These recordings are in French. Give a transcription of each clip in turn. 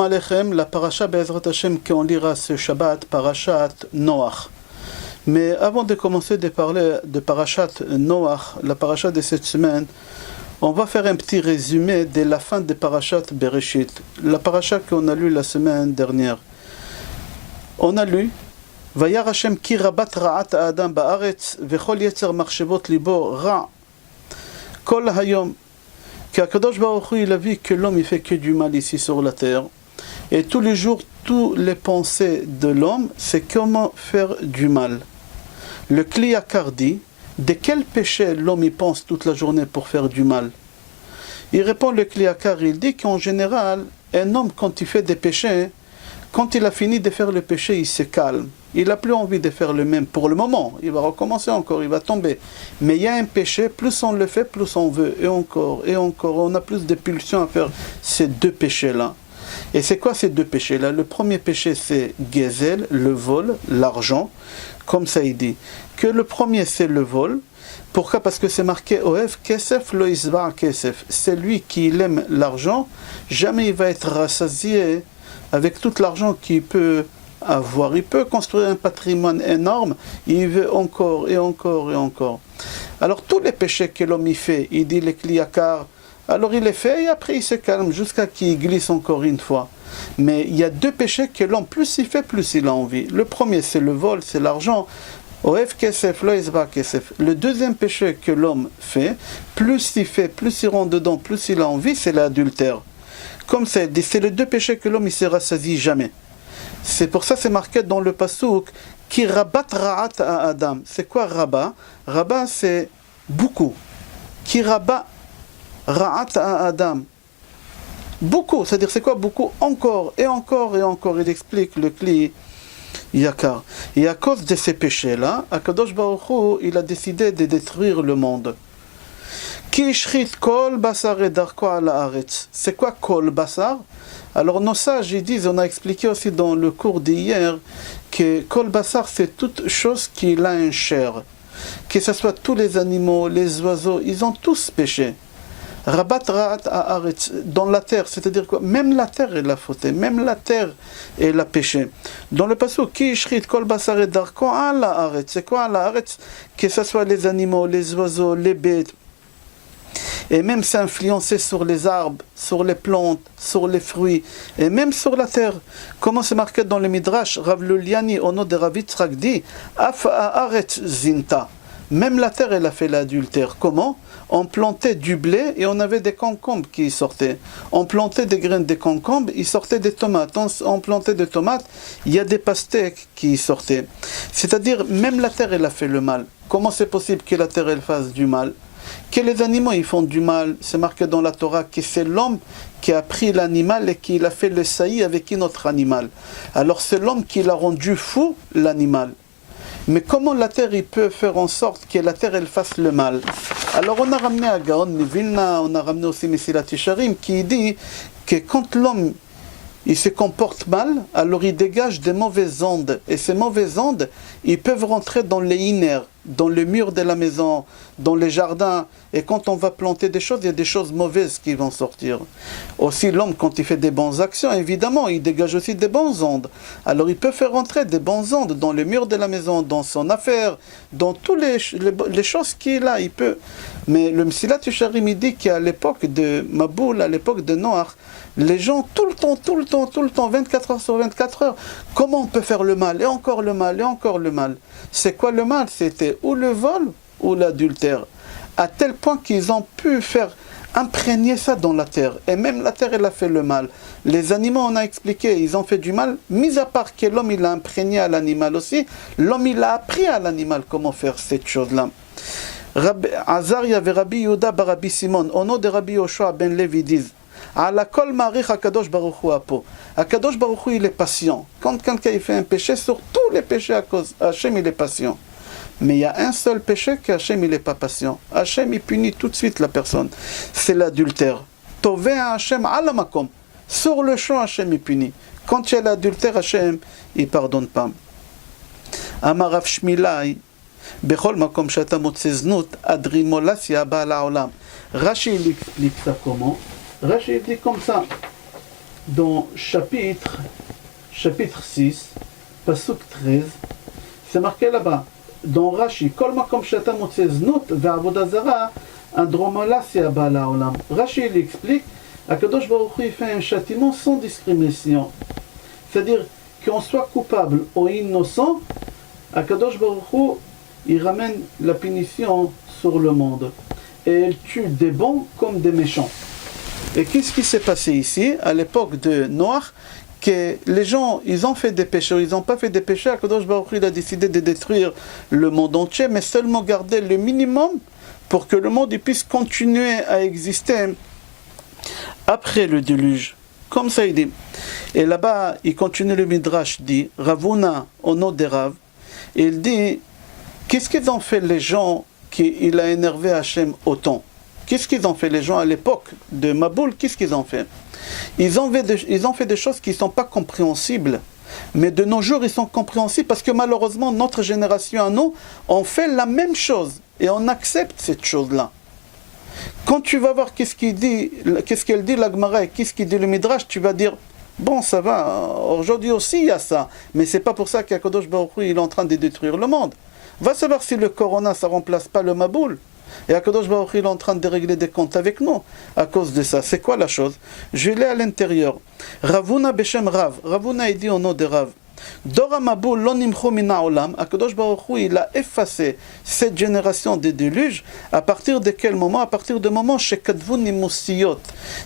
Alechem, la paracha Be'ezrat Hashem qu'on lira ce Shabbat, parachat Noach. Mais avant de commencer de parler de parachat Noach, la paracha de cette semaine, on va faire un petit résumé de la fin de parachat Bereshit, la paracha qu'on a lue la semaine dernière. On a lu Vayar Hashem ki rabat ra'at Adam ba'aretz vechol yetzer machshevot libo ra' kol hayom. Qu'Akadosh Baruch Hu, il a vu que l'homme il fait que du mal ici sur la terre. Et tous les jours, toutes les pensées de l'homme, c'est comment faire du mal. Le Kli Yakar dit, de quel péché l'homme y pense toute la journée pour faire du mal? Il répond, le Kli Yakar, il dit qu'en général, un homme quand il fait des péchés, quand il a fini de faire le péché, il se calme. Il n'a plus envie de faire le même pour le moment. Il va recommencer encore, il va tomber. Mais il y a un péché, plus on le fait, plus on veut. Et encore, et encore. On a plus de pulsions à faire ces deux péchés-là. Et c'est quoi ces deux péchés-là? Le premier péché, c'est Gezel, le vol, l'argent. Comme ça, il dit que le premier, c'est le vol. Pourquoi? Parce que c'est marqué Oev Kesef lo isbar Kesef. C'est lui qui aime l'argent. Jamais il va être rassasié avec tout l'argent qu'il peut avoir. Il peut construire un patrimoine énorme, il veut encore et encore et encore. Alors tous les péchés que l'homme y fait, il dit les Kli Yakar, alors il les fait et après il se calme jusqu'à qu'il glisse encore une fois. Mais il y a deux péchés que l'homme, plus il fait, plus il a envie. Le premier c'est le vol, c'est l'argent. Oev Kesef, lo isba Kesef. Le deuxième péché que l'homme fait, plus il fait, plus il rentre dedans, plus il a envie, c'est l'adultère. Comme c'est dit, c'est les deux péchés que l'homme ne se rassasie jamais. C'est pour ça c'est marqué dans le pasouk qui rabat ra'at à Adam. C'est quoi rabat? Rabat c'est beaucoup. Qui rabat ra'at à Adam. Beaucoup, c'est-à-dire c'est quoi beaucoup? Encore et encore et encore. Il explique le Kli Yakar. Et à cause de ces péchés-là, Akadosh Baruch Hu, il a décidé de détruire le monde. Ki ishrit kol basar et darko ala haaretz. C'est quoi kol basar? Alors nos sages ils disent, on a expliqué aussi dans le cours d'hier, que kol basar c'est toute chose qui a un chair. Que ce soit tous les animaux, les oiseaux, ils ont tous péché. Rabat ra'at haaretz, dans la terre, c'est-à-dire quoi? Même la terre elle a fauté, même la terre elle a péché. Dans le passage, ki ishrit kol basar et darko ala haaretz. C'est quoi ala haaretz? Que ce soit les animaux, les oiseaux, les bêtes. Et même s'influencer sur les arbres, sur les plantes, sur les fruits, et même sur la terre. Comment c'est marqué dans le Midrash, Rav Luliani, au nom de Rav Yitzhak dit, Af haaretz zinta. Même la terre, elle a fait l'adultère. Comment? On plantait du blé et on avait des concombres qui sortaient. On plantait des graines de concombres, il sortait des tomates. On plantait des tomates, il y a des pastèques qui sortaient. C'est-à-dire, même la terre, elle a fait le mal. Comment c'est possible que la terre, elle fasse du mal? Que les animaux ils font du mal, c'est marqué dans la Torah que c'est l'homme qui a pris l'animal et qui a fait le saillie avec un autre animal. Alors c'est l'homme qui l'a rendu fou, l'animal. Mais comment la terre il peut faire en sorte que la terre elle fasse le mal? Alors on a ramené à Gaon Vilna, on a ramené aussi Mesilat Yesharim qui dit que quand l'homme il se comporte mal, alors il dégage des mauvaises ondes. Et ces mauvaises ondes, ils peuvent rentrer dans les inner, dans le mur de la maison, dans les jardins. Et quand on va planter des choses, il y a des choses mauvaises qui vont sortir. Aussi l'homme, quand il fait des bonnes actions, évidemment, il dégage aussi des bonnes ondes. Alors il peut faire rentrer des bonnes ondes dans le mur de la maison, dans son affaire, dans toutes les choses qu'il a, il peut. Mais le Mesilat Yesharim, il dit qu'à l'époque de Maboul, à l'époque de Noach, les gens, tout le temps, 24 heures sur 24 heures, comment on peut faire le mal? Et encore le mal, et encore le mal. C'est quoi le mal? C'était ou le vol, ou l'adultère. À tel point qu'ils ont pu faire imprégner ça dans la terre. Et même la terre, elle a fait le mal. Les animaux, on a expliqué, ils ont fait du mal, mis à part que l'homme, il a imprégné à l'animal aussi, l'homme, il a appris à l'animal comment faire cette chose-là. Azaria et Rabbi Yehuda bar Rabbi Simon, au nom de Rabbi Yoshua ben Levi disent, Ala kol marich Akadosh Baruch Hu apo. Akadosh Baruch Hu il est patient. Quand quelqu'un il fait un péché, sur tous les péchés à cause, Hachem il est patient. Mais il y a un seul péché qu'Hachem il n'est pas patient. Hachem il punit tout de suite la personne. C'est l'adultère. Tové Hachem ala makom. Sur le champ Hachem il punit. Quand il y a l'adultère, Hachem il pardonne pas. Amar Rav Shmilai. בכל מקום שאתה מוצא זנות, אדרימולציה באה לעולם. רש"י explique ça comment? Rachid dit comme ça. dans chapitre 6, pasuk 13, c'est marqué là-bas, dans Rashi, Kol makom she'ata motze znut ve'avoda zara, andromalasya ba'ala olam. Rashi il explique, Akadosh Baruch Hu il fait un châtiment sans discrimination. C'est-à-dire qu'on soit coupable ou innocent, Akadosh Baruch Hu il ramène la punition sur le monde. Et il tue des bons comme des méchants. Et qu'est-ce qui s'est passé ici, à l'époque de Noach, que les gens, ils ont fait des péchés, ils n'ont pas fait des péchés, Akadosh Baruch Hu il a décidé de détruire le monde entier, mais seulement garder le minimum pour que le monde il puisse continuer à exister après le déluge. Comme ça il dit. Et là-bas, il continue le Midrash, dit, Ravuna, au nom des Rav, et il dit, qu'est-ce qu'ils ont fait les gens qu'il a énervé Hachem autant? Qu'est-ce qu'ils ont fait les gens à l'époque de Maboul? Qu'est-ce qu'ils ont fait? Ils ont fait des choses qui ne sont pas compréhensibles. Mais de nos jours, ils sont compréhensibles parce que malheureusement, notre génération à nous, on fait la même chose. Et on accepte cette chose-là. Quand tu vas voir qu'est-ce qu'elle dit la Gemara et qu'est-ce qu'il dit le Midrash, tu vas dire, bon, ça va, aujourd'hui aussi il y a ça. Mais c'est pas pour ça qu'Akadosh Baruch Hu il est en train de détruire le monde. Va savoir si le Corona, ça ne remplace pas le Maboul. Et Akadosh Baruch Hu il est en train de régler des comptes avec nous à cause de ça. C'est quoi la chose? Je l'ai à l'intérieur. Ravuna Beshem Rav. Ravuna il dit au nom de Rav. Dora Maboul lo nimcho mina olam. Akadosh Baruch Hu il a effacé cette génération de déluge. À partir de quel moment? À partir du moment chez Kadvu Nimosiot.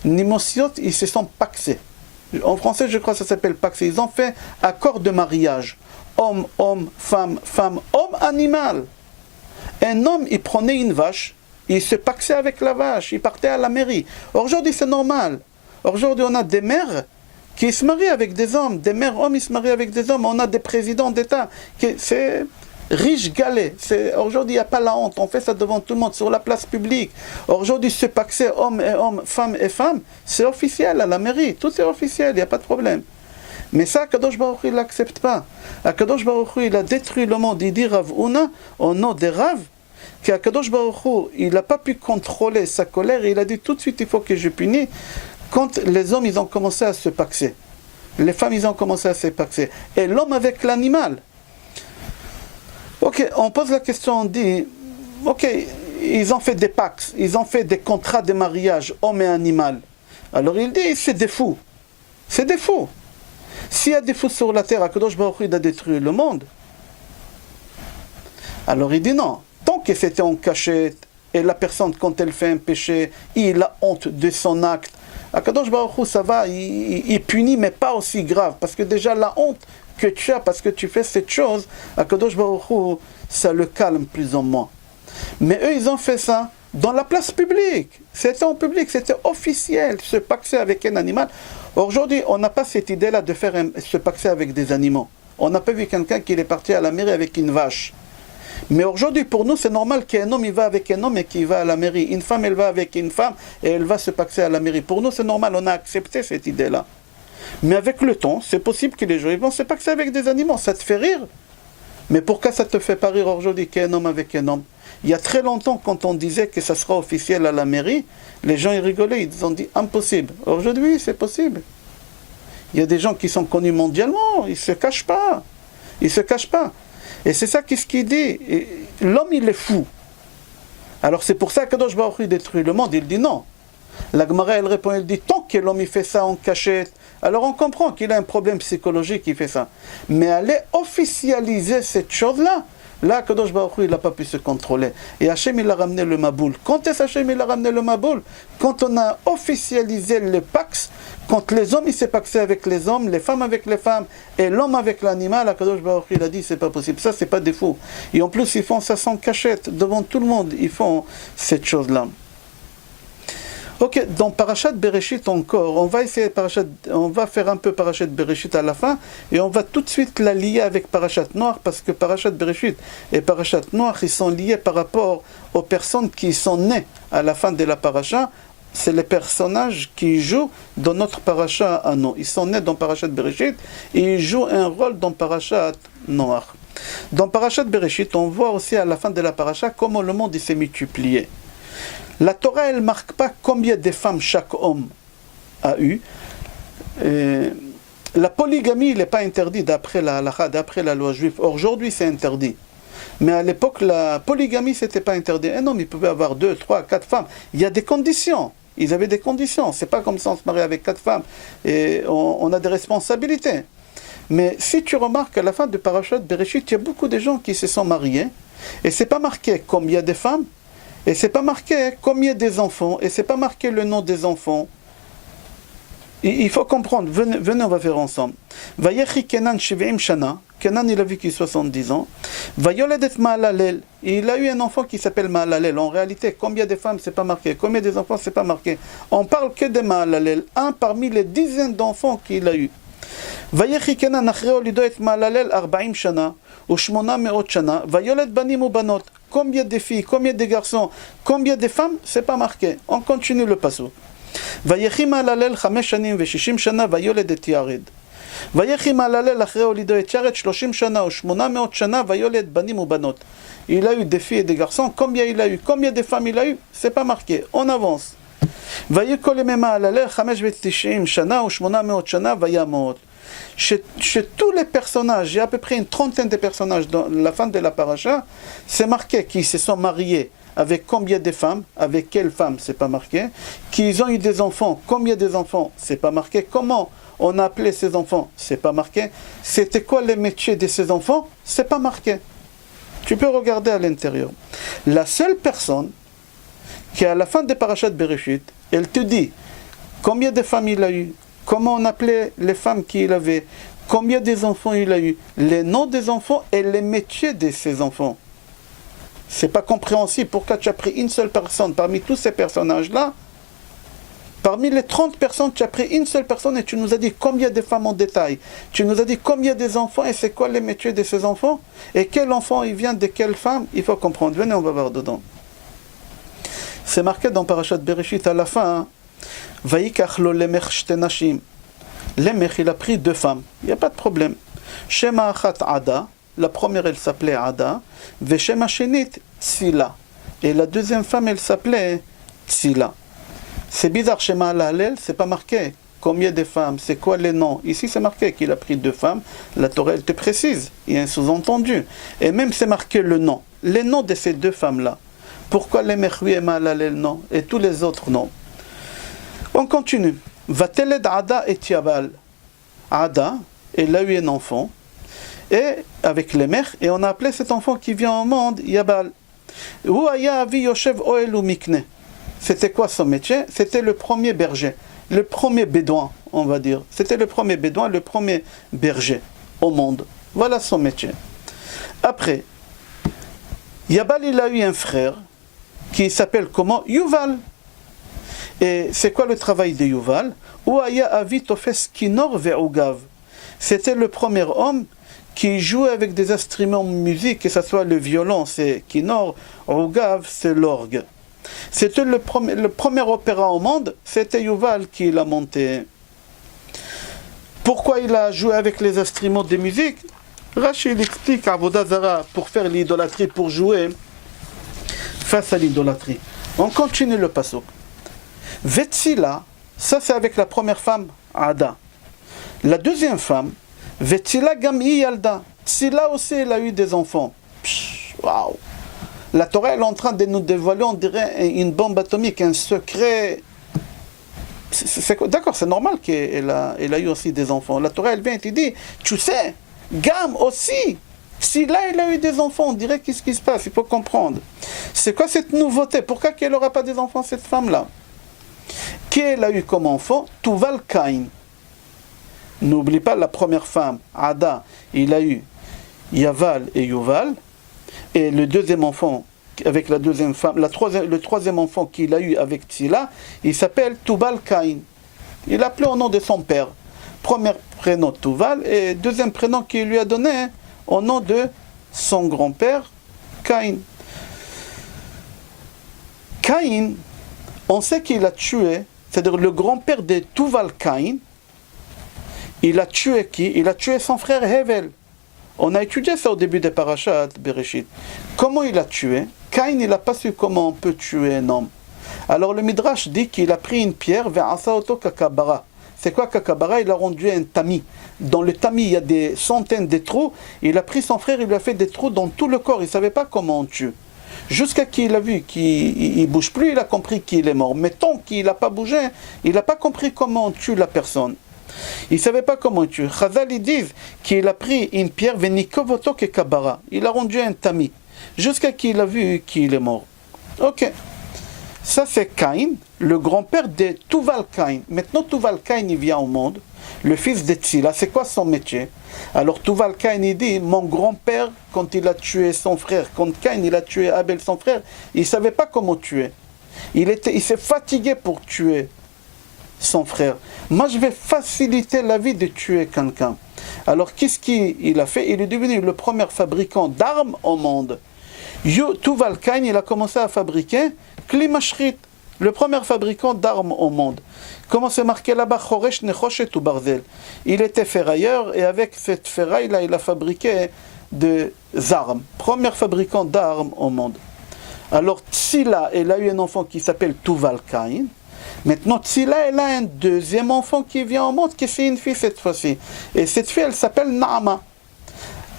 Nimosiot, ils se sont paxés. En français, je crois que ça s'appelle paxé. Ils ont fait accord de mariage. Homme, homme, femme, femme, homme, animal. Un homme, il prenait une vache, il se paxait avec la vache, il partait à la mairie. Aujourd'hui, c'est normal. Aujourd'hui, on a des mères qui se marient avec des hommes, des mères hommes, ils se marient avec des hommes. On a des présidents d'État. C'est riche galet. Aujourd'hui, il n'y a pas la honte. On fait ça devant tout le monde, sur la place publique. Aujourd'hui, se paxer homme et homme, femme et femme, c'est officiel à la mairie. Tout est officiel, il n'y a pas de problème. Mais ça, Akadosh Baruch Hu, il l'accepte pas. Akadosh Baruch Hu, il a détruit le monde. Il dit Rav Una, au nom des Rav, qu'Akadosh Baruch Hu, il n'a pas pu contrôler sa colère. Et il a dit tout de suite, il faut que je punis. Quand les hommes, ils ont commencé à se paxer. Les femmes, ils ont commencé à se paxer. Et l'homme avec l'animal. Ok, on pose la question, on dit, ok, ils ont fait des pax, ils ont fait des contrats de mariage, homme et animal. Alors il dit, c'est des fous. C'est des fous. S'il y a des fous sur la terre, Akadosh Baruch Hu a détruit le monde. Alors il dit non. Tant que c'était en cachette, et la personne, quand elle fait un péché, il a honte de son acte. Akadosh Baruch Hu, ça va, il punit, mais pas aussi grave. Parce que déjà, la honte que tu as, parce que tu fais cette chose, Akadosh Baruch Hu, ça le calme plus ou moins. Mais eux, ils ont fait ça dans la place publique. C'était en public, c'était officiel, se paxer avec un animal. Aujourd'hui, on n'a pas cette idée-là de faire se paxer avec des animaux. On n'a pas vu quelqu'un qui est parti à la mairie avec une vache. Mais aujourd'hui, pour nous, c'est normal qu'un homme, il va avec un homme et qu'il va à la mairie. Une femme, elle va avec une femme et elle va se paxer à la mairie. Pour nous, c'est normal, on a accepté cette idée-là. Mais avec le temps, c'est possible que les gens ils vont se paxer avec des animaux. Ça te fait rire. Mais pourquoi ça ne te fait pas rire aujourd'hui qu'un homme avec un homme? Il y a très longtemps, quand on disait que ça sera officiel à la mairie, les gens ils rigolaient, ils ont dit impossible. Aujourd'hui, c'est possible. Il y a des gens qui sont connus mondialement, ils ne se cachent pas. Ils ne se cachent pas. Et c'est ça qu'est-ce qu'il dit. L'homme, il est fou. Alors c'est pour ça que Kadosh Baruch Hu détruit le monde. Il dit non. La Gemara, elle répond, elle dit tant que l'homme il fait ça en cachette, alors on comprend qu'il a un problème psychologique, il fait ça. Mais aller officialiser cette chose-là, là, Kadosh Baruch Hu, il n'a pas pu se contrôler. Et Hachem, il a ramené le Maboul. Quand est-ce Hachem, il a ramené le Maboul? Quand on a officialisé le Pax, quand les hommes, ils s'est paxé avec les hommes, les femmes avec les femmes, et l'homme avec l'animal, Kadosh Baruch Hu, il a dit, c'est pas possible. Ça, c'est pas des fous. Et en plus, ils font ça sans cachette, devant tout le monde, ils font cette chose-là. Ok, dans Parashat Bereshit encore, on va faire un peu Parashat Bereshit à la fin, et on va tout de suite la lier avec Parashat Noach, parce que Parashat Bereshit et Parashat Noach, ils sont liés par rapport aux personnes qui sont nées à la fin de la Parasha. C'est les personnages qui jouent dans notre Parasha à nous. Ils sont nés dans Parashat Bereshit, et ils jouent un rôle dans Parashat Noach. Dans Parashat Bereshit, on voit aussi à la fin de la Parasha comment le monde s'est multiplié. La Torah, elle ne marque pas combien de femmes chaque homme a eu. La polygamie n'est pas interdite d'après la halakha, d'après la loi juive. Aujourd'hui, c'est interdit. Mais à l'époque, la polygamie, c'était pas interdit. Un homme, il pouvait avoir 2, 3, 4 femmes. Il y a des conditions. Ils avaient des conditions. C'est pas comme ça, on se marie avec 4 femmes et on a des responsabilités. Mais si tu remarques, à la fin de Parashat Bereshit, il y a beaucoup de gens qui se sont mariés. Et c'est pas marqué combien de femmes. Et c'est pas marqué combien des enfants. Et c'est pas marqué le nom des enfants. Il faut comprendre. Venez, on va faire ensemble. Vayechi Kenan 70 shana. Kenan, il a vécu 70 ans. Vayoledet Maalalel. Il a eu un enfant qui s'appelle Maalalel. En réalité, combien de femmes, c'est pas marqué. Combien des enfants, c'est pas marqué. On parle que de Maalalel. Un parmi les dizaines d'enfants qu'il a eu. Vayechi Kenan achreo lido et Maalalel 40 shana. Ou 800 shana. Vayolet banim ou banot. Combien de filles, combien de garçons, combien de femmes, c'est pas marqué. On continue le passage. ויחי מהללל 5 שנים ו60 שנה ויולד את ירד. ויחי מהללל אחרי הולידו את ירד 30 שנה ו800 שנה ויולד בנים ובנות. Il a eu des filles et des garçons. Combien il a eu? Combien de femmes il a eu? C'est pas marqué. On avance. ויקול ימי מהללל 590 שנה ו800 שנה וימות. Chez tous les personnages, il y a à peu près une trentaine de personnages dans la fin de la paracha, c'est marqué qu'ils se sont mariés avec combien de femmes, avec quelles femmes, c'est pas marqué, qu'ils ont eu des enfants, combien des enfants, c'est pas marqué, comment on a appelé ces enfants, c'est pas marqué, c'était quoi les métiers de ces enfants, c'est pas marqué. Tu peux regarder à l'intérieur. La seule personne qui à la fin de Parashat Bereshit, elle te dit combien de femmes il a eu, comment on appelait les femmes qu'il avait, combien des enfants il a eu, les noms des enfants et les métiers de ces enfants. C'est pas compréhensible. Pourquoi tu as pris une seule personne parmi tous ces personnages-là? Parmi les 30 personnes, tu as pris une seule personne et tu nous as dit combien de femmes en détail. Tu nous as dit combien des enfants et c'est quoi les métiers de ces enfants? Et quel enfant il vient de quelle femme? Il faut comprendre. Venez, on va voir dedans. C'est marqué dans Parashat Bereshit à la fin. Vayikach lo lemech shte nashim. Lemech, il a pris 2 femmes. Il n'y a pas de problème. Shema achat Ada. La première, elle s'appelait Ada. Veshema shenit Tzila. Et la deuxième femme, elle s'appelait Tzila. C'est bizarre, chez Maalalel, c'est pas marqué combien de femmes, c'est quoi les noms. Ici, c'est marqué qu'il a pris 2 femmes. La Torah, elle te précise. Il y a un sous-entendu. Et même, c'est marqué le nom. Les noms de ces 2 femmes-là. Pourquoi les Mechwi et Maalalel non? Et tous les autres non. On continue. Vateled Ada et Yabal. Ada, elle a eu un enfant. Et avec les mères, et on a appelé cet enfant qui vient au monde Yabal. C'était quoi son métier? C'était le premier berger, le premier bédouin, on va dire. C'était le premier bédouin, le premier berger au monde. Voilà son métier. Après, Yabal, il a eu un frère qui s'appelle comment? Yuval. Et c'est quoi le travail de Yuval? C'était le premier homme qui jouait avec des instruments de musique, que ce soit le violon, c'est kinor, Ugav, c'est l'orgue. C'était le premier opéra au monde, c'était Yuval qui l'a monté. Pourquoi il a joué avec les instruments de musique? Rachid explique à Avodah Zara pour faire l'idolâtrie, pour jouer face à l'idolâtrie. On continue le pasuk. Vetsila, ça c'est avec la première femme, Ada. La deuxième femme, Vetsila Gami Yalda. Tsila aussi, elle a eu des enfants. Waouh! La Torah elle est en train de nous dévoiler, on dirait, une bombe atomique, un secret. D'accord, c'est normal qu'elle a eu aussi des enfants. La Torah elle vient et te dit, tu sais, Gam aussi. Si là elle a eu des enfants, on dirait qu'est-ce qui se passe, il faut comprendre. C'est quoi cette nouveauté? Pourquoi qu'elle n'aura pas des enfants, cette femme-là? Qui elle a eu comme enfant? Tuval Caïn. N'oublie pas la première femme, Ada, il a eu Yaval et Yuval. Et le deuxième enfant, avec la deuxième femme, le troisième enfant qu'il a eu avec Tzila, il s'appelle Tubal Caïn. Il l'a appelé au nom de son père. Premier prénom Tuval et deuxième prénom qu'il lui a donné au nom de son grand-père, Caïn. Caïn, on sait qu'il a tué, c'est-à-dire le grand-père de Tuval Caïn, il a tué qui? Il a tué son frère Hevel. On a étudié ça au début des Parashat Bereshit. Comment il a tué? Caïn, il n'a pas su comment on peut tuer un homme. Alors le Midrash dit qu'il a pris une pierre, ve'asa oto kakabara. C'est quoi Kakabara? Il a rendu un tamis. Dans le tamis, il y a des centaines de trous. Il a pris son frère, il lui a fait des trous dans tout le corps. Il ne savait pas comment on tue. Jusqu'à qu'il a vu qu'il ne bouge plus, il a compris qu'il est mort. Mais tant qu'il n'a pas bougé, il n'a pas compris comment on tue la personne. Il ne savait pas comment on tue. Chazal, ils disent qu'il a pris une pierre, Venikovoto Kekabara. Il a rendu un tamis. Jusqu'à qu'il a vu qu'il est mort. Ok. Ça, c'est Caïn, le grand-père de Tuval Caïn. Maintenant, Tuval Caïn, il vient au monde, le fils de Tzila. C'est quoi son métier? Alors, Tuval Caïn, il dit, mon grand-père, quand il a tué son frère, quand Caïn, il a tué Abel, son frère, il ne savait pas comment tuer. Il s'est fatigué pour tuer son frère. Moi, je vais faciliter la vie de tuer quelqu'un. Alors, qu'est-ce qu'il a fait? Il est devenu le premier fabricant d'armes au monde. Tuval Caïn, il a commencé à fabriquer Klimashrit, le premier fabricant d'armes au monde. Comment c'est marqué là-bas? Choresh nechoshet ou barzel. Il était ferrailleur et avec cette ferraille-là, il a fabriqué des armes. Premier fabricant d'armes au monde. Alors Tzila, elle a eu un enfant qui s'appelle Tuval Caïn. Maintenant Tzila, elle a un deuxième enfant qui vient au monde, qui c'est une fille cette fois-ci. Et cette fille, elle s'appelle Naama.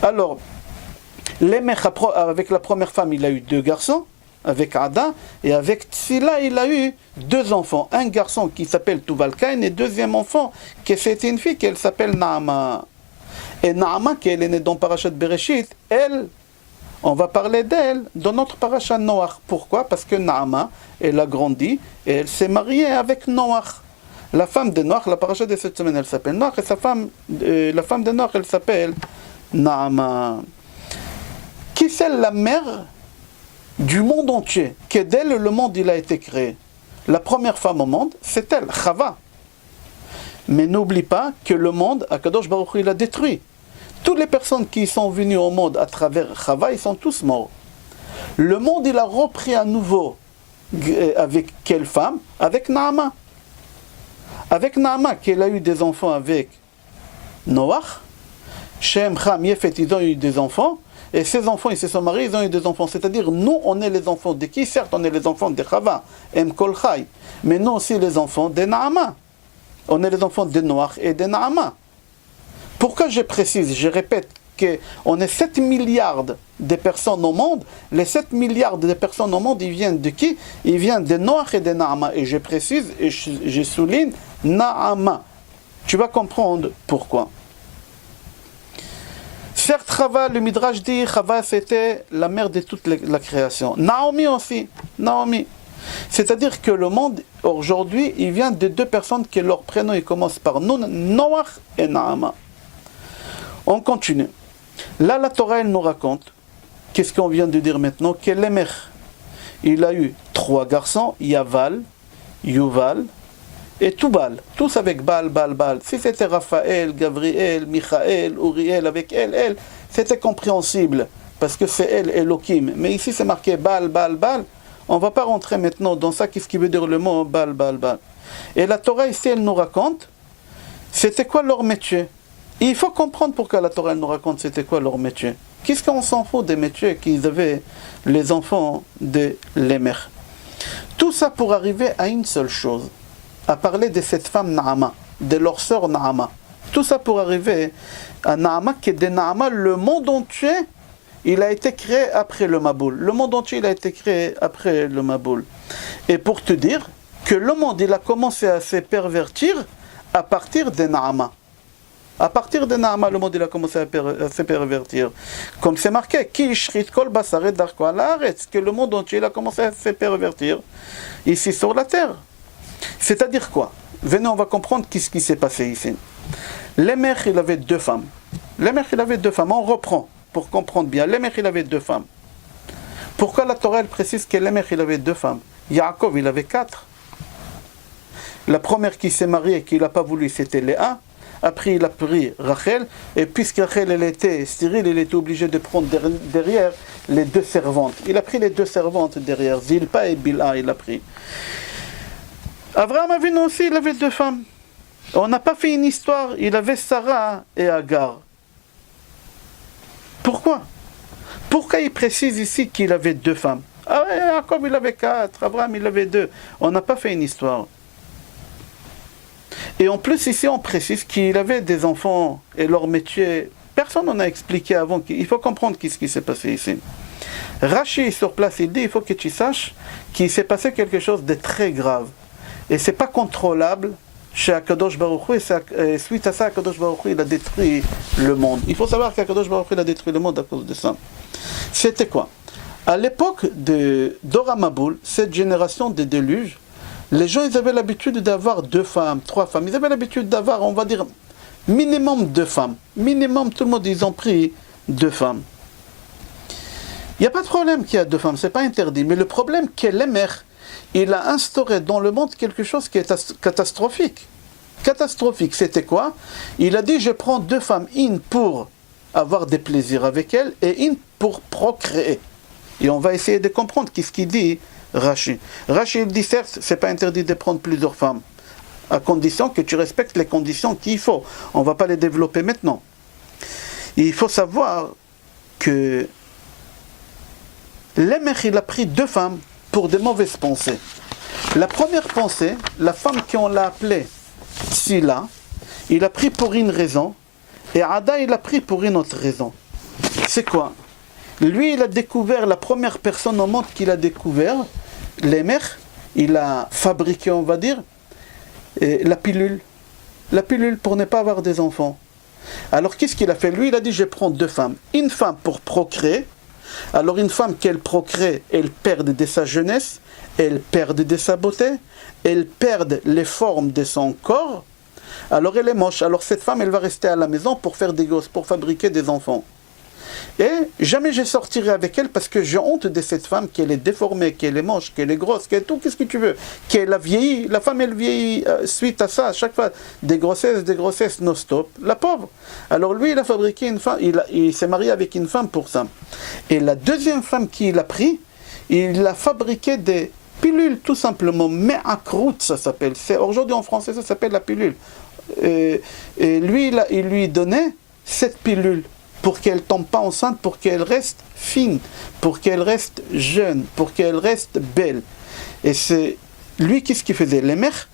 Alors, avec la première femme, il a eu 2 garçons. Avec Ada, et avec Tzila, il a eu 2 enfants. Un garçon qui s'appelle Tuval Caïn, et deuxième enfant, qui c'était une fille, qui s'appelle Naama. Et Naama, qui est née dans Parashat Bereshit, elle, on va parler d'elle dans notre Parashat Noach. Pourquoi? Parce que Naama, elle a grandi, et elle s'est mariée avec Noach. La femme de Noach, la Parashat de cette semaine, elle s'appelle Noach, et la femme de Noach, elle s'appelle Naama. Qui c'est la mère du monde entier, que d'elle le monde il a été créé? La première femme au monde, c'est elle, Chava. Mais n'oublie pas que le monde, Akadosh Baruch Hu, il a détruit. Toutes les personnes qui sont venues au monde à travers Chava, ils sont tous morts. Le monde, il a repris à nouveau avec quelle femme? Avec Naama. Avec Naama, qu'elle a eu des enfants avec Noach. Shem, Ham, Yefet, ils ont eu des enfants. Et ces enfants, ils se sont mariés, ils ont eu des enfants. C'est-à-dire, nous, on est les enfants de qui? Certes, on est les enfants de Chava, Em Kol Chai. Mais nous aussi, les enfants de Naama. On est les enfants de Noach et de Naama. Pourquoi je précise, je répète, qu'on est 7 milliards de personnes au monde. Les 7 milliards de personnes au monde, ils viennent de qui? Ils viennent de Noach et de Naama. Et je précise, et je souligne, Naama. Tu vas comprendre pourquoi. Certes, Chava, le Midrash dit, Chava c'était la mère de toute la création. Naomi aussi, Naomi. C'est-à-dire que le monde, aujourd'hui, il vient de 2 personnes que leur prénom il commence par Nun, Noach et Naama. On continue. Là, la Torah, elle nous raconte, qu'est-ce qu'on vient de dire maintenant? Que Lémech, il a eu 3 garçons, Yaval, Yuval, et Tubal, tous avec Baal. Si c'était Raphaël, Gabriel, Michael, Uriel, avec elle, c'était compréhensible, parce que c'est elle, Elohim. Mais ici, c'est marqué Baal. On ne va pas rentrer maintenant dans ça, qu'est-ce qui veut dire le mot Baal. Et la Torah, ici, elle nous raconte, c'était quoi leur métier? Et il faut comprendre pourquoi la Torah, elle nous raconte c'était quoi leur métier. Qu'est-ce qu'on s'en fout des métiers qu'ils avaient, les enfants de Lémech? Tout ça pour arriver à une seule chose, à parler de cette femme Naama, de leur sœur Naama. Tout ça pour arriver à Naama, qui est de Naama, le monde entier, il a été créé après le Maboul. Le monde entier, il a été créé après le Maboul. Et pour te dire que le monde, il a commencé à se pervertir à partir de Naama. À partir de Naama, le monde il a commencé à se pervertir. Comme c'est marqué, que le monde entier il a commencé à se pervertir ici sur la terre. C'est-à-dire quoi? Venez, on va comprendre ce qui s'est passé ici. Lémech, il avait 2 femmes. Lémech, il avait 2 femmes. On reprend pour comprendre bien. Lémech, il avait 2 femmes. Pourquoi la Torah elle précise que Lémech, il avait 2 femmes? Yaakov, il avait 4. La première qui s'est mariée et qui n'a pas voulu, c'était Léa. Après, il a pris Rachel, et puisque Rachel elle était stérile, il était obligé de prendre derrière les 2 servantes. Il a pris les 2 servantes derrière, Zilpa et Bilha, il a pris. Abraham Avinu aussi, il avait 2 femmes. On n'a pas fait une histoire, il avait Sarah et Agar. Pourquoi? Pourquoi il précise ici qu'il avait 2 femmes? Ah ouais, Jacob il avait 4, Abraham il avait 2. On n'a pas fait une histoire. Et en plus, ici, on précise qu'il avait des enfants et leur métier. Personne n'en a expliqué avant. Il faut comprendre ce qui s'est passé ici. Rachi, sur place, il dit, il faut que tu saches qu'il s'est passé quelque chose de très grave. Et ce n'est pas contrôlable chez Akadosh Baruch Hu, et suite à ça, Akadosh Baruch Hu, il a détruit le monde. Il faut savoir qu'Akadosh Baruch Hu, il a détruit le monde à cause de ça. C'était quoi? À l'époque de Dora Maboul, cette génération des déluges, les gens, ils avaient l'habitude d'avoir 2 femmes, 3 femmes. Ils avaient l'habitude d'avoir, on va dire, minimum 2 femmes. Minimum, tout le monde, ils ont pris 2 femmes. Il n'y a pas de problème qu'il y a 2 femmes, ce n'est pas interdit. Mais le problème qu'est l'Emer, il a instauré dans le monde quelque chose qui est catastrophique. Catastrophique, c'était quoi? Il a dit, je prends 2 femmes, une pour avoir des plaisirs avec elles et une pour procréer. Et on va essayer de comprendre qu'est-ce qu'il dit Rachi. Rachi, il dit, certes, ce n'est pas interdit de prendre plusieurs femmes, à condition que tu respectes les conditions qu'il faut. On ne va pas les développer maintenant. Et il faut savoir que l'Emer, il a pris 2 femmes pour de mauvaises pensées. La première pensée, la femme qu'on l'a appelée Tsila, il a pris pour une raison, et Ada, il a pris pour une autre raison. C'est quoi? Lui, il a découvert, la première personne au monde qu'il a découvert, l'Emer, il a fabriqué, on va dire, la pilule. La pilule pour ne pas avoir des enfants. Alors qu'est-ce qu'il a fait? Lui, il a dit, je prends 2 femmes. Une femme pour procréer. Alors une femme qu'elle procrée, elle perd de sa jeunesse, elle perd de sa beauté, elle perd les formes de son corps. Alors elle est moche. Alors cette femme, elle va rester à la maison pour faire des gosses, pour fabriquer des enfants. Et jamais je sortirai avec elle parce que j'ai honte de cette femme, qu'elle est déformée, qu'elle est moche, qu'elle est grosse, qu'elle est tout, qu'est-ce que tu veux, qu'elle a vieilli. La femme, elle vieillit suite à ça, à chaque fois, des grossesses non-stop. La pauvre. Alors lui, il a fabriqué une femme, il s'est marié avec une femme pour ça. Et la deuxième femme qu'il a pris, il a fabriqué des pilules, tout simplement. Me'akrout, ça s'appelle. Aujourd'hui en français, ça s'appelle la pilule. Et lui, il lui donnait cette pilule, pour qu'elle ne tombe pas enceinte, pour qu'elle reste fine, pour qu'elle reste jeune, pour qu'elle reste belle. Et c'est lui, qu'est-ce qu'il faisait? Les mères,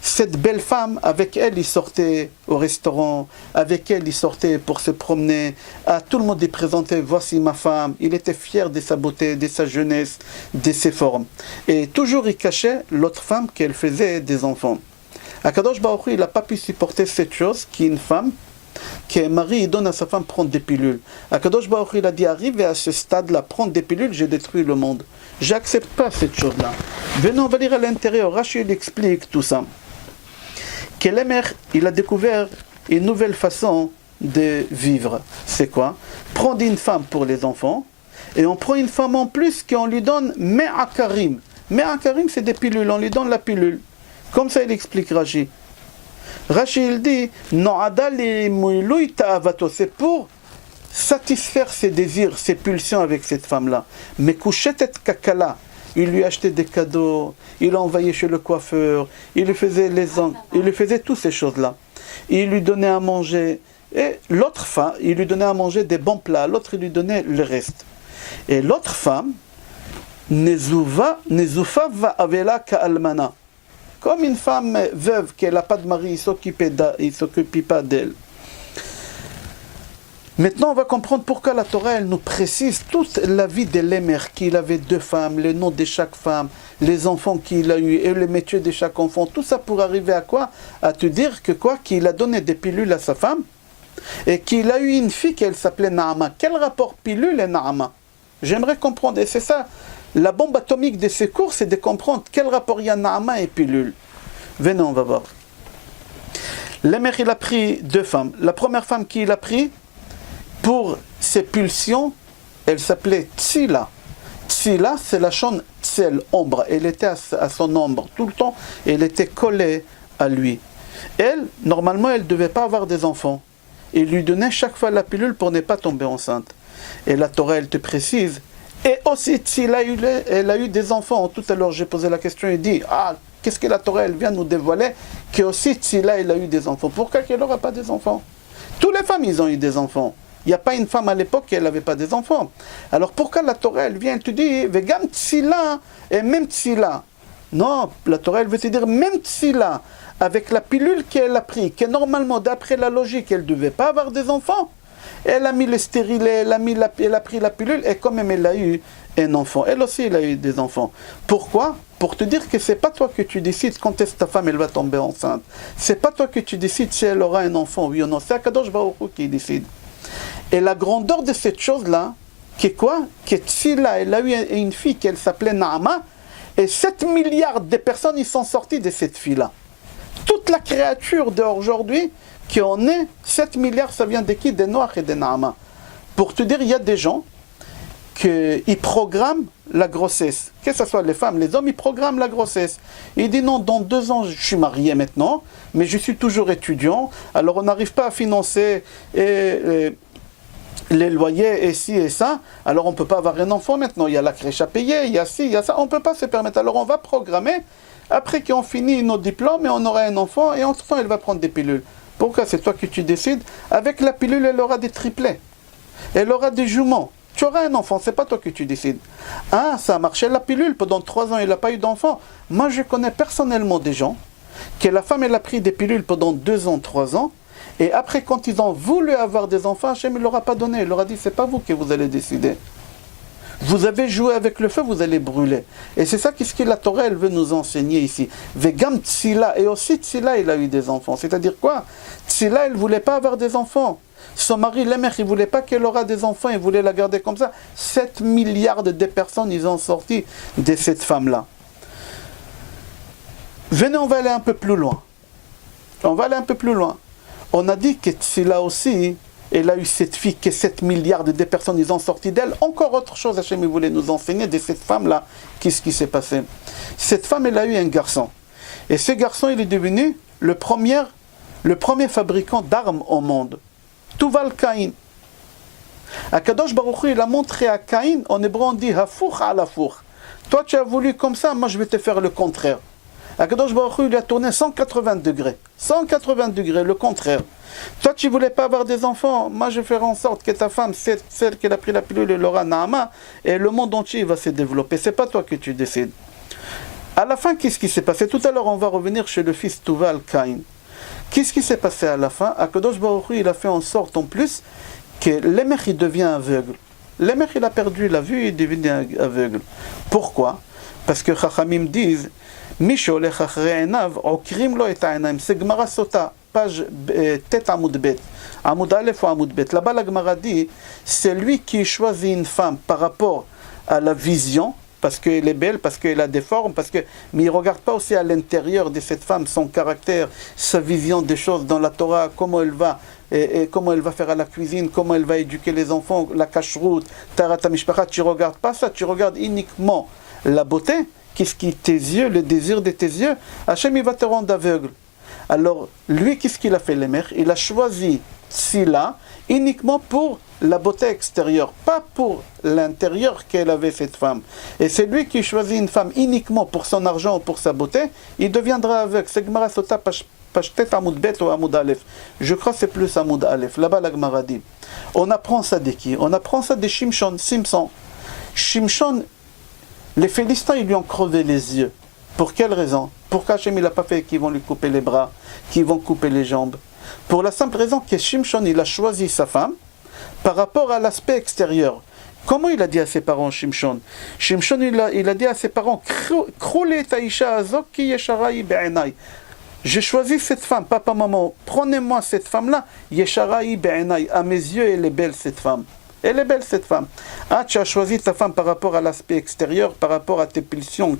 cette belle femme, avec elle, il sortait au restaurant, avec elle, il sortait pour se promener, à tout le monde il présentait, voici ma femme. Il était fier de sa beauté, de sa jeunesse, de ses formes. Et toujours il cachait l'autre femme qu'elle faisait des enfants. Akadosh Baruch Hu, il n'a pas pu supporter cette chose, qui est une femme, qu'un mari donne à sa femme prendre des pilules. Akadosh Baruch Hu, il a dit, arrivé à ce stade-là, prendre des pilules, j'ai détruit le monde. J'accepte pas cette chose-là. Venez, on va lire à l'intérieur. Rachi, il explique tout ça. Que l'Emer, il a découvert une nouvelle façon de vivre. C'est quoi? Prendre une femme pour les enfants, et on prend une femme en plus qu'on lui donne me'akarim. Me'akarim, c'est des pilules, on lui donne la pilule. Comme ça, il explique Rachi. Rachi, il dit, c'est pour satisfaire ses désirs, ses pulsions avec cette femme-là. Mais Kushetet Kakala, il lui achetait des cadeaux, il l'envoyait chez le coiffeur, il lui faisait il lui faisait toutes ces choses-là. Il lui donnait à manger. Et l'autre femme, il lui donnait à manger des bons plats, l'autre, il lui donnait le reste. Et l'autre femme, Nezufa va avela ka'almana. Comme une femme veuve qui n'a pas de mari, il ne s'occupe pas d'elle. Maintenant, on va comprendre pourquoi la Torah, elle nous précise toute la vie de l'Emer, qu'il avait 2 femmes, les noms de chaque femme, les enfants qu'il a eu et le métier de chaque enfant. Tout ça pour arriver à quoi? À te dire que quoi? Qu'il a donné des pilules à sa femme et qu'il a eu une fille qui s'appelait Naama. Quel rapport pilule et Naama? J'aimerais comprendre, et c'est ça. La bombe atomique de ces cours, c'est de comprendre quel rapport il y a Naama et pilule. Venez, on va voir. L'Emer, il a pris 2 femmes. La première femme qu'il a pris, pour ses pulsions, elle s'appelait Tsila. Tsila, c'est la chaîne Tsel, ombre. Elle était à son ombre tout le temps, et elle était collée à lui. Elle, normalement, elle ne devait pas avoir des enfants. Il lui donnait chaque fois la pilule pour ne pas tomber enceinte. Et la Torah, elle te précise. Et aussi, Tsila, elle a eu des enfants. Tout à l'heure, j'ai posé la question et dit, qu'est-ce que la Torah, elle vient nous dévoiler? Que aussi, Tsila, elle a eu des enfants. Pourquoi qu'elle n'aura pas des enfants? Toutes les femmes, ils ont eu des enfants. Il n'y a pas une femme à l'époque qui n'avait pas des enfants. Alors pourquoi la Torah, elle vient, elle te dit, Vegam Tsila, et même Tsila. Non, la Torah, elle veut te dire, même Tsila, avec la pilule qu'elle a pris, que normalement, d'après la logique, elle ne devait pas avoir des enfants, elle a mis le stérilet, elle a pris la pilule, et quand même elle a eu un enfant. Elle aussi, elle a eu des enfants. Pourquoi? Pour te dire que c'est pas toi que tu décides quand est-ce que ta femme elle va tomber enceinte. C'est pas toi que tu décides si elle aura un enfant, oui ou non. C'est Akadosh Baruch Hu qui décide. Et la grandeur de cette chose-là, qui est quoi? Que Tzila, elle a eu une fille qu'elle s'appelait Naama, et 7 milliards de personnes ils sont sortis de cette fille-là. Toute la créature d'aujourd'hui qui en est, 7 milliards, ça vient de qui? Des Noirs et des Naama. Pour te dire, il y a des gens qui programment la grossesse. Que ce soit les femmes, les hommes, ils programment la grossesse. Il dit non, dans 2 ans, je suis marié maintenant, mais je suis toujours étudiant, alors on n'arrive pas à financer les loyers et ci et ça, alors on ne peut pas avoir un enfant maintenant, il y a la crèche à payer, il y a ci, il y a ça, on ne peut pas se permettre. Alors on va programmer, après qu'on finit nos diplômes et on aura un enfant, et entre-temps elle va prendre des pilules. Pourquoi? C'est toi que tu décides. Avec la pilule, elle aura des triplets, elle aura des jumeaux. Tu auras un enfant, c'est pas toi que tu décides. Ah, ça a marché la pilule, pendant 3 ans il n'a pas eu d'enfant. Moi je connais personnellement des gens, que la femme elle a pris des pilules pendant 2 ans, 3 ans, et après, quand ils ont voulu avoir des enfants, Hachem ne leur a pas donné. Il leur a dit, c'est pas vous que vous allez décider. Vous avez joué avec le feu, vous allez brûler. Et c'est ça qu'est-ce que la Torah, elle veut nous enseigner ici. Vegam Tzila, et aussi Tzila, il a eu des enfants. C'est-à-dire quoi? Tzila, elle ne voulait pas avoir des enfants. Son mari, Lémer, il ne voulait pas qu'elle aura des enfants, il voulait la garder comme ça. 7 milliards de personnes, ils ont sorti de cette femme-là. Venez, on va aller un peu plus loin. On va aller un peu plus loin. On a dit que Tzila aussi, elle a eu cette fille, que 7 milliards de personnes, ils ont sorti d'elle. Encore autre chose, Hachem voulait nous enseigner de cette femme-là. Qu'est-ce qui s'est passé? Cette femme, elle a eu un garçon. Et ce garçon, il est devenu le premier fabricant d'armes au monde. Tuval Caïn. Akadosh Baruch Hu, il a montré à Caïn, en hébreu on dit Hafour à Lafour. Toi, tu as voulu comme ça, moi je vais te faire le contraire. Akadosh Baruch Hu, il a tourné 180 degrés. 180 degrés, le contraire. Toi, tu ne voulais pas avoir des enfants. Moi, je ferai en sorte que ta femme, celle qui a pris la pilule, elle aura Naama, et le monde entier va se développer. Ce n'est pas toi que tu décides. À la fin, qu'est-ce qui s'est passé? Tout à l'heure, on va revenir chez le fils Tuval Caïn. Qu'est-ce qui s'est passé à la fin? Akadosh Baruch Hu, il a fait en sorte en plus que Lémer, il devient aveugle. Lémer, il a perdu la vue, il devient aveugle. Pourquoi? Parce que Chachamim disent, Misholech achre enav, okrim lo et ha'enaim. C'est Gemara Sota, page Tet Amud Bet. Amud Aleph ou Amud Bet. Là-bas, la Gemara dit, c'est lui qui choisit une femme par rapport à la vision, parce qu'elle est belle, parce qu'elle a des formes, mais il ne regarde pas aussi à l'intérieur de cette femme, son caractère, sa vision des choses dans la Torah, comment elle va, et comment elle va faire à la cuisine, comment elle va éduquer les enfants, la cacheroute, tarat mishpacha. Tu ne regardes pas ça, tu regardes uniquement la beauté. Qu'est-ce qui tes yeux, le désir de tes yeux, Hachem il va te rendre aveugle. Alors, lui, qu'est-ce qu'il a fait, Lémer? Il a choisi Tzila uniquement pour la beauté extérieure, pas pour l'intérieur qu'elle avait cette femme. Et c'est lui qui choisit une femme uniquement pour son argent ou pour sa beauté, il deviendra aveugle. C'est Gemara Sota Pashtet Amud Bet ou Amud Aleph. Je crois que c'est plus Amud Aleph. Là-bas, la Gemara dit. On apprend ça de qui? On apprend ça de Shimshon. Shimshon, les Philistins, ils lui ont crevé les yeux. Pour quelle raison? Pourquoi Hachem il n'a pas fait qu'ils vont lui couper les bras, qu'ils vont couper les jambes? Pour la simple raison que Shimshon, il a choisi sa femme par rapport à l'aspect extérieur. Comment il a dit à ses parents, Shimshon? Shimshon, il a dit à ses parents, j'ai choisi cette femme, papa, maman, prenez-moi cette femme-là, Yesharaï be'enai, à mes yeux, elle est belle cette femme. Elle est belle cette femme. Ah, tu as choisi ta femme par rapport à l'aspect extérieur, par rapport à tes pulsions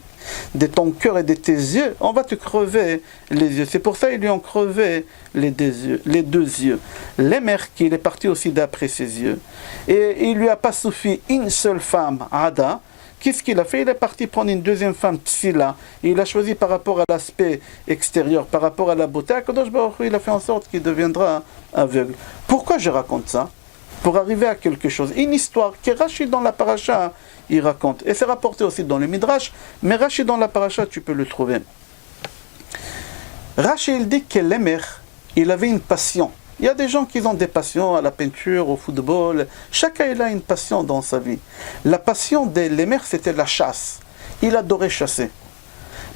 de ton cœur et de tes yeux, on va te crever les yeux. C'est pour ça qu'ils lui ont crevé les deux yeux. Lémer, qu'il est parti aussi d'après ses yeux. Et il ne lui a pas suffi une seule femme, Ada. Qu'est-ce qu'il a fait? Il est parti prendre une deuxième femme, Tzila. Il a choisi par rapport à l'aspect extérieur, par rapport à la beauté. Akadosh Baruch Hu, il a fait en sorte qu'il deviendra aveugle. Pourquoi je raconte ça? Pour arriver à quelque chose. Une histoire que Rashi dans la paracha, il raconte. Et c'est rapporté aussi dans le Midrash, mais Rashi dans la paracha, tu peux le trouver. Rashi, il dit que Lémer, il avait une passion. Il y a des gens qui ont des passions à la peinture, au football. Chacun il a une passion dans sa vie. La passion de Lémer, c'était la chasse. Il adorait chasser.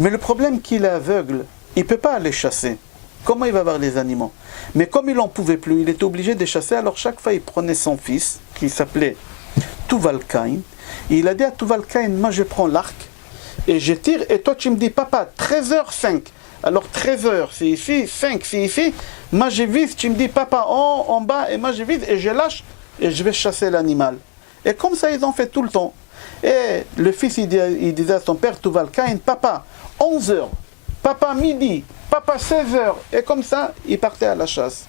Mais le problème qu'il est aveugle, il ne peut pas aller chasser. Comment il va voir les animaux? Mais comme il n'en pouvait plus, il était obligé de chasser, alors chaque fois il prenait son fils, qui s'appelait Tuval-Caïn, et il a dit à Tuval-Caïn, moi je prends l'arc, et je tire, et toi tu me dis, papa, 13h05. Alors 13h c'est ici, 5 c'est ici, moi je vise, tu me dis, papa, en bas, et moi je vise, et je lâche, et je vais chasser l'animal. Et comme ça ils ont fait tout le temps. Et le fils il disait à son père, Tuval-Caïn, papa, 11h, papa midi, papa 16h, et comme ça, il partait à la chasse.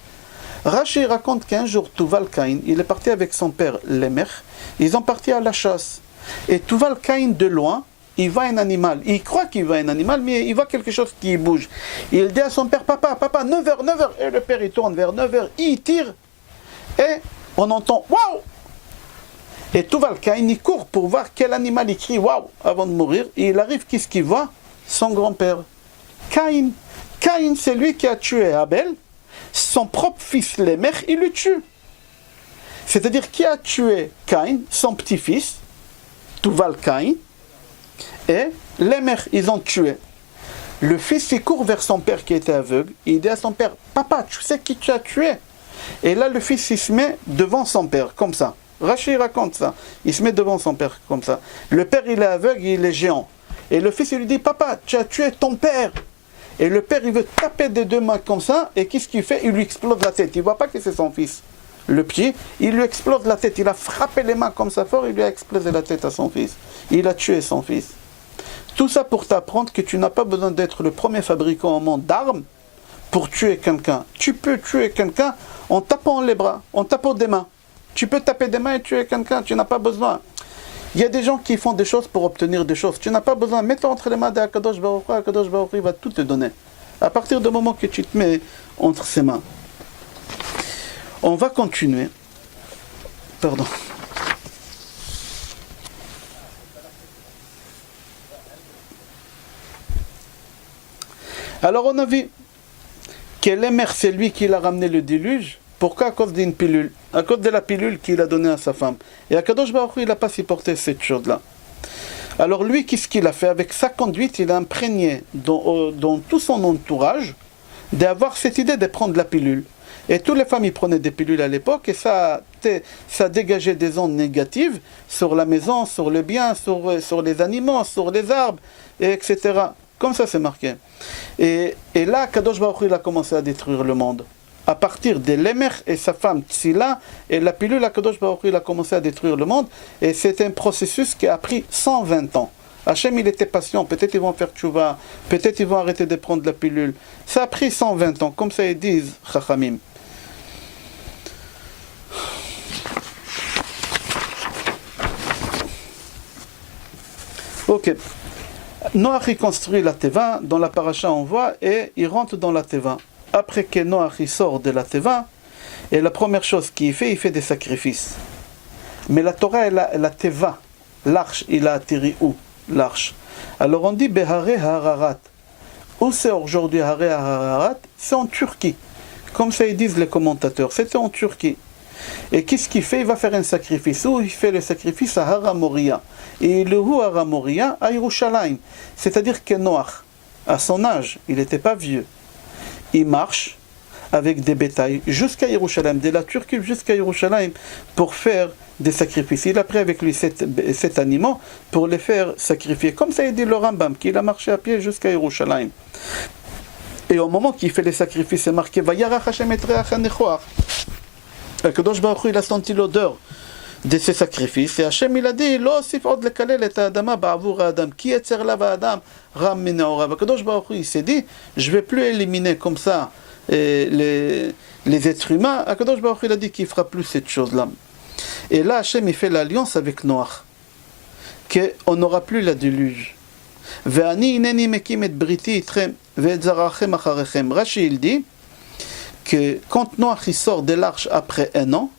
Rachi raconte qu'un jour, Tuval-Caïn, il est parti avec son père, Lémer, ils ont parti à la chasse. Et Tuval-Caïn, de loin, il voit un animal. Il croit qu'il voit un animal, mais il voit quelque chose qui bouge. Il dit à son père, papa, 9h, 9h. Et le père, il tourne vers 9h, il tire, et on entend, waouh! Et Tuval-Caïn, il court pour voir quel animal il crie, waouh, avant de mourir. Et il arrive, qu'est-ce qu'il voit? Son grand-père. Caïn. Caïn, c'est lui qui a tué Abel. Son propre fils, Lémer, il le tue. C'est-à-dire qui a tué Caïn, son petit-fils, Tuval-Caïn, et Lémer, ils ont tué. Le fils, il court vers son père qui était aveugle. Il dit à son père, papa, tu sais qui tu as tué? Et là, le fils, il se met devant son père, comme ça. Rachi raconte ça. Il se met devant son père, comme ça. Le père, il est aveugle, il est géant. Et le fils, il lui dit, papa, tu as tué ton père. Et le père, il veut taper des deux mains comme ça, et qu'est-ce qu'il fait? Il lui explose la tête. Il ne voit pas que c'est son fils. Le petit, il lui explose la tête. Il a frappé les mains comme ça fort, il lui a explosé la tête à son fils. Il a tué son fils. Tout ça pour t'apprendre que tu n'as pas besoin d'être le premier fabricant au monde d'armes pour tuer quelqu'un. Tu peux tuer quelqu'un en tapant les bras, en tapant des mains. Tu peux taper des mains et tuer quelqu'un, tu n'as pas besoin. Il y a des gens qui font des choses pour obtenir des choses. Tu n'as pas besoin. Mets-toi entre les mains d'Akadosh Baruch Hu, Akadosh Baruch Hu, il va tout te donner. À partir du moment que tu te mets entre ses mains. On va continuer. Pardon. Alors on a vu que Lémer, c'est lui qui l'a ramené le déluge. Pourquoi? À cause d'une pilule. À cause de la pilule qu'il a donnée à sa femme. Et Akadosh Baruch Hu, il n'a pas supporté cette chose-là. Alors lui, qu'est-ce qu'il a fait? Avec sa conduite, il a imprégné dans tout son entourage d'avoir cette idée de prendre la pilule. Et toutes les femmes, ils prenaient des pilules à l'époque, et ça dégageait des ondes négatives sur la maison, sur le bien, sur les animaux, sur les arbres, etc. Comme ça, c'est marqué. Et là, Kadosh Baruch Hu, il a commencé à détruire le monde. À partir de Lémer et sa femme Tsila, et la pilule, Kadosh Baruch Hu, il a commencé à détruire le monde. Et c'est un processus qui a pris 120 ans. Hachem, il était patient. Peut-être ils vont faire tchouva, peut-être ils vont arrêter de prendre la pilule. Ça a pris 120 ans, comme ça ils disent, Chachamim. Ok. Noach il construit la Teva, dans la paracha on voit, et il rentre dans la Teva. Après que Noach il sort de la Teva, et la première chose qu'il fait, il fait des sacrifices. Mais la Torah, la Teva, l'arche, il a atterri où? L'arche. Alors on dit Behare Hararat. Où c'est aujourd'hui Hare Hararat? C'est en Turquie. Comme ça ils disent les commentateurs, c'était en Turquie. Et qu'est-ce qu'il fait? Il va faire un sacrifice. Où il fait le sacrifice? À Hara Moria. Et il est où Hara Moria? À Yerushalayim. C'est-à-dire que Noach, à son âge, il n'était pas vieux. Il marche avec des bétails jusqu'à Yerushalayim, de la Turquie jusqu'à Yerushalayim, pour faire des sacrifices. Il a pris avec lui 7 animaux pour les faire sacrifier. Comme ça il dit le Rambam, qu'il a marché à pied jusqu'à Yerushalayim. Et au moment qu'il fait les sacrifices, c'est marqué Vayarach Hashem et Reach HaNechoach. Kadosh Baruch Hu, il a senti l'odeur de ces sacrifices. Et Hashem, il a dit, Lo sif od lekalel et adama ba'avur adam, ki etzer la va'adam, ram min ha'orav. Kadosh Baruch Hu, il s'est dit, je ne vais plus éliminer comme ça les êtres humains. Kadosh Baruch Hu, il a dit qu'il ne fera plus cette chose-là. Et là, Hashem, il fait l'alliance avec Noach, qu'on n'aura plus la déluge. Ve'ani ineni mekim et briti itrem, ve'et zarachem acharechem. Rashi, il dit, que quand Noach il sort de l'arche après 1 an,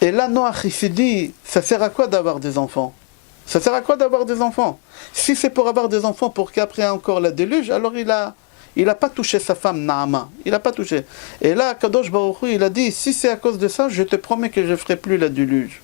et là Noach il s'est dit, ça sert à quoi d'avoir des enfants? Ça sert à quoi d'avoir des enfants? Si c'est pour avoir des enfants pour qu'après encore la déluge, alors il a pas touché sa femme Naama, il a pas touché. Et là Kadosh Baruch Hu, il a dit, si c'est à cause de ça, je te promets que je ferai plus la déluge.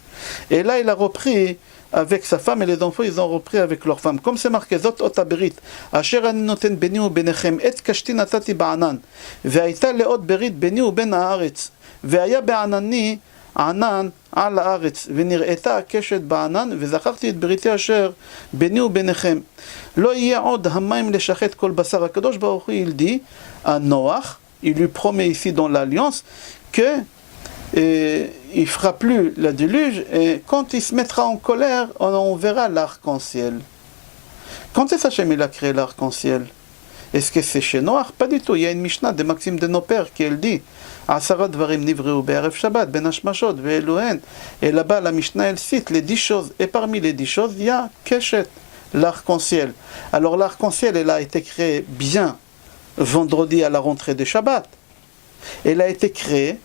Et là il a repris avec sa femme et les enfants, ils ont repris avec leur femme. Comme c'est marqué, Zot ot haberit, asher ani noten beni u benechem, et kashti natati ba'anan, ve'ayta leot berit beni u ben haaretz, ve'aya be'anani ענן על הארץ, ונראתה הקשת בענן, וזכרתי את בריתי אשר ביני וביניכם. לא יהיה עוד המים לשחט כל בשר. הקדוש ברוך הוא il à Noach, il lui promet ici dans l'alliance que il fera plus la déluge, et quand il se mettra en colère, on verra l'arc-en-ciel. Quand est-ce qu'Hachem il a créé l'arc-en-ciel? Est-ce que c'est chez Noach? Pas du tout. Il y a une Mishnah de Maxime de nos pères qui elle dit Asara dvarim nivreu be'erev Shabbat ben hashmashot ve'elohen. Et là-bas la Mishnah elle cite les 10 choses. Et parmi les 10 choses, il y a Keshet, l'arc-en-ciel. Alors l'arc-en-ciel, elle a été créée bien vendredi à la rentrée de Shabbat. Elle a été créée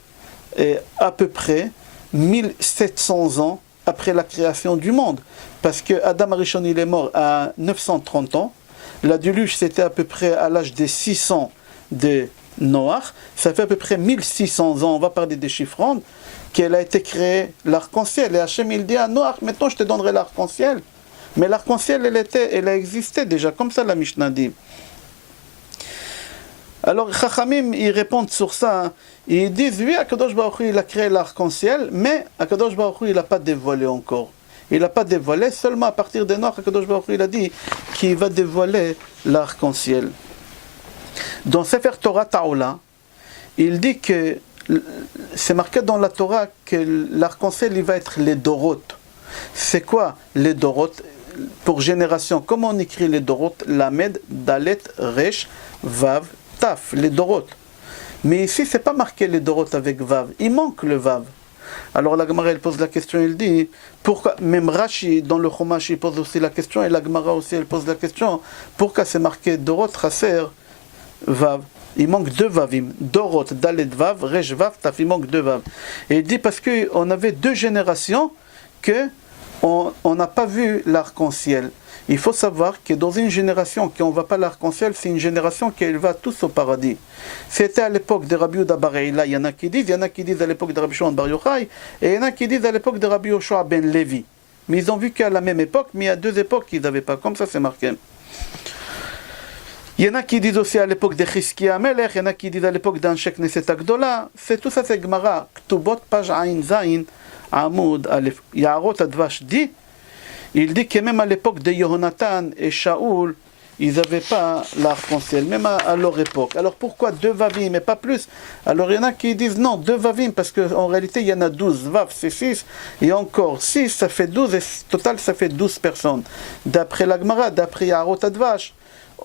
à peu près 1700 ans après la création du monde. Parce que Adam Arishon il est mort à 930 ans. La déluge, c'était à peu près à l'âge des 600 de Noach. Ça fait à peu près 1600 ans, on va parler des chiffres ronds, qu'elle a été créée, l'arc-en-ciel. Et Hachem, il dit à Noach, maintenant je te donnerai l'arc-en-ciel. Mais l'arc-en-ciel, elle a existé déjà, comme ça la Mishnah dit. Alors, Chachamim, ils répondent sur ça. Ils disent, oui, Akadosh Baruch Hu, il a créé l'arc-en-ciel, mais Akadosh Baruch Hu, il n'a pas dévoilé encore. Il n'a pas dévoilé, seulement à partir de Noach, Akadosh Baruch Hu, il a dit qu'il va dévoiler l'arc-en-ciel. Dans Sefer Torah Ta'ola, il dit que, c'est marqué dans la Torah que l'arc-en-ciel, il va être les Dorot. C'est quoi les Dorot? Pour génération, comment on écrit les Dorot? Lamed, Dalet, Resh, Vav, Taf, les Dorot. Mais ici, c'est pas marqué les Dorot avec Vav, il manque le Vav. Alors la Gemara elle pose la question, elle dit pourquoi, même Rashi dans le Chumash il pose aussi la question, et la Gemara aussi elle pose la question, pourquoi c'est marqué Dorot, Chaser, Vav? Il manque 2 Vavim, Dorot, Dalet Vav, Resh Vav, Taf, il manque 2 Vav. Et il dit parce qu'on avait 2 générations que on n'a pas vu l'arc-en-ciel. Il faut savoir que dans une génération qui on ne voit pas l'arc-en-ciel, c'est une génération qui va tous au paradis. C'était à l'époque de Rabbi Yehuda bar Eila, il y en a qui disent à l'époque de Rabbi Shimon bar Yochai, et il y en a qui disent à l'époque de Rabbi Yoshua ben Levi. Mais ils ont vu qu'à la même époque, mais il y a 2 époques qu'ils n'avaient pas, comme ça c'est marqué. Il y en a qui disent aussi à l'époque de Chizkiya Melech, il y en a qui disent à l'époque d'Anshek Knesset Agdola. C'est tout ça, c'est Gemara, Ktubot, page Ain Zain, Amoud, Aleph. Yaharot Advash dit, il dit que même à l'époque de Yehonatan et Shaoul, ils n'avaient pas l'arc-en-ciel, même à leur époque. Alors pourquoi 2 Vavim et pas plus? Alors il y en a qui disent non, 2 Vavim, parce qu'en réalité il y en a 12. Vav c'est 6, et encore 6, ça fait 12, et total ça fait 12 personnes. D'après la Gemara, d'après Yaharot Advash,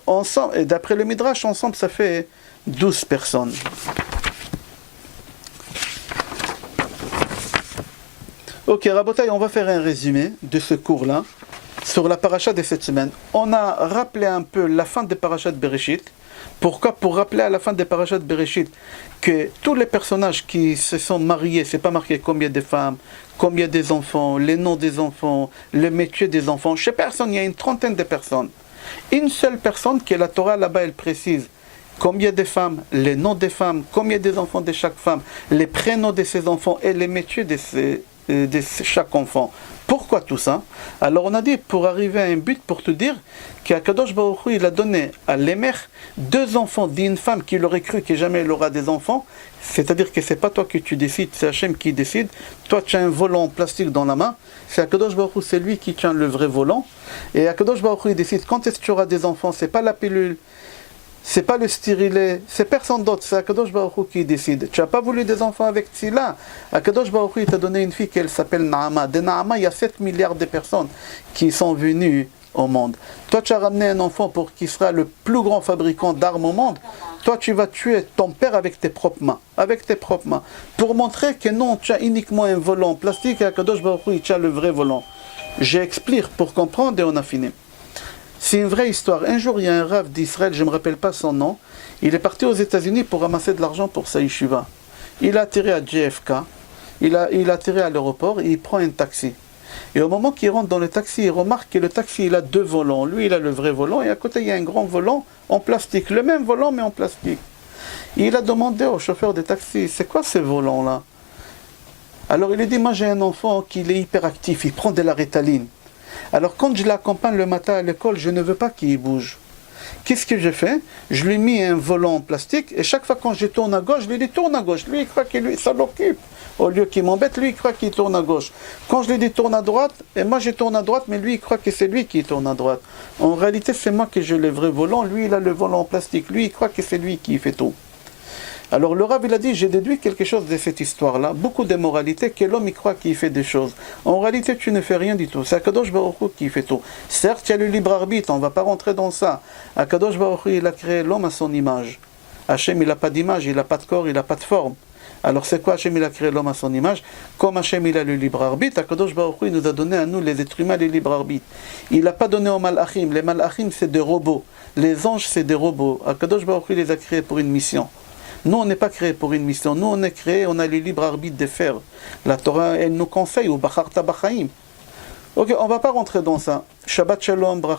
ensemble, et d'après le Midrash, ensemble ça fait 12 personnes. Ok, Rabotai, on va faire un résumé de ce cours-là sur la paracha de cette semaine. On a rappelé un peu la fin des parachas de Bereshit. Pourquoi? Pour rappeler à la fin des parachas de Bereshit que tous les personnages qui se sont mariés, c'est pas marqué combien de femmes, combien des enfants, les noms des enfants, le métier des enfants. Chez personne, il y a une trentaine de personnes. Une seule personne que la Torah là-bas, elle précise. Combien de femmes, les noms des femmes, combien des enfants de chaque femme, les prénoms de ces enfants et les métiers de chaque enfant. Pourquoi tout ça? Alors on a dit pour arriver à un but, pour te dire qu'Akadosh Baruch Hu, il a donné à l'émer 2 enfants d'une femme qui aurait cru que jamais elle aura des enfants. C'est-à-dire que c'est pas toi que tu décides, c'est Hachem qui décide. Toi tu as un volant en plastique dans la main, c'est Akadosh Baruch Hu, c'est lui qui tient le vrai volant. Et Akadosh Baruch Hu, il décide quand est-ce que tu auras des enfants, c'est pas la pilule, c'est pas le stérilet, c'est personne d'autre, c'est Akadosh Baruch Hu qui décide. Tu n'as pas voulu des enfants avec Tzila. Akadosh Baruch Hu t'a donné une fille qui s'appelle Naama. De Naama, il y a 7 milliards de personnes qui sont venues au monde. Toi, tu as ramené un enfant pour qui sera le plus grand fabricant d'armes au monde. Toi, tu vas tuer ton père avec tes propres mains. Avec tes propres mains. Pour montrer que non, tu as uniquement un volant plastique et Akadosh Baruch Hu, tu as le vrai volant. J'explique pour comprendre et on a fini. C'est une vraie histoire. Un jour, il y a un rav d'Israël, je ne me rappelle pas son nom, il est parti aux États-Unis pour ramasser de l'argent pour sa yeshiva. Il a atterri à JFK, il a atterri à l'aéroport, et il prend un taxi. Et au moment qu'il rentre dans le taxi, il remarque que le taxi, il a 2 volants. Lui, il a le vrai volant, et à côté, il y a un grand volant en plastique. Le même volant, mais en plastique. Et il a demandé au chauffeur de taxi, c'est quoi ce volant-là? Alors il a dit, moi j'ai un enfant qui est hyperactif, il prend de la Ritaline. Alors quand je l'accompagne le matin à l'école, je ne veux pas qu'il bouge. Qu'est-ce que je fais? Je lui mets un volant en plastique et chaque fois quand je tourne à gauche, je lui dis tourne à gauche. Lui, il croit que ça l'occupe. Au lieu qu'il m'embête, lui, il croit qu'il tourne à gauche. Quand je lui dis tourne à droite, et moi je tourne à droite, mais lui, il croit que c'est lui qui tourne à droite. En réalité, c'est moi qui ai le vrai volant. Lui, il a le volant en plastique. Lui, il croit que c'est lui qui fait tout. Alors le Rav il a dit, j'ai déduit quelque chose de cette histoire-là, beaucoup de moralité, que l'homme il croit qu'il fait des choses. En réalité, tu ne fais rien du tout. C'est Akadosh Baruch Hu qui fait tout. Certes, il y a le libre arbitre, on ne va pas rentrer dans ça. Akadosh Baruch Hu, il a créé l'homme à son image. Hachem, il n'a pas d'image, il n'a pas de corps, il n'a pas de forme. Alors c'est quoi Hachem, il a créé l'homme à son image? Comme Hachem, il a le libre arbitre, Akadosh Baruch Hu, il nous a donné à nous, les êtres humains, le libre arbitre. Il n'a pas donné aux malachim. Les malachim, c'est des robots. Les anges, c'est des robots. Akadosh Baruch Hu, il les a créés pour une mission. Nous, on n'est pas créé pour une mission. Nous, on est créé, on a le libre arbitre de faire. La Torah, elle nous conseille, ou Bacharta Bachaim. Ok, on ne va pas rentrer dans ça. Shabbat Shalom, bracha.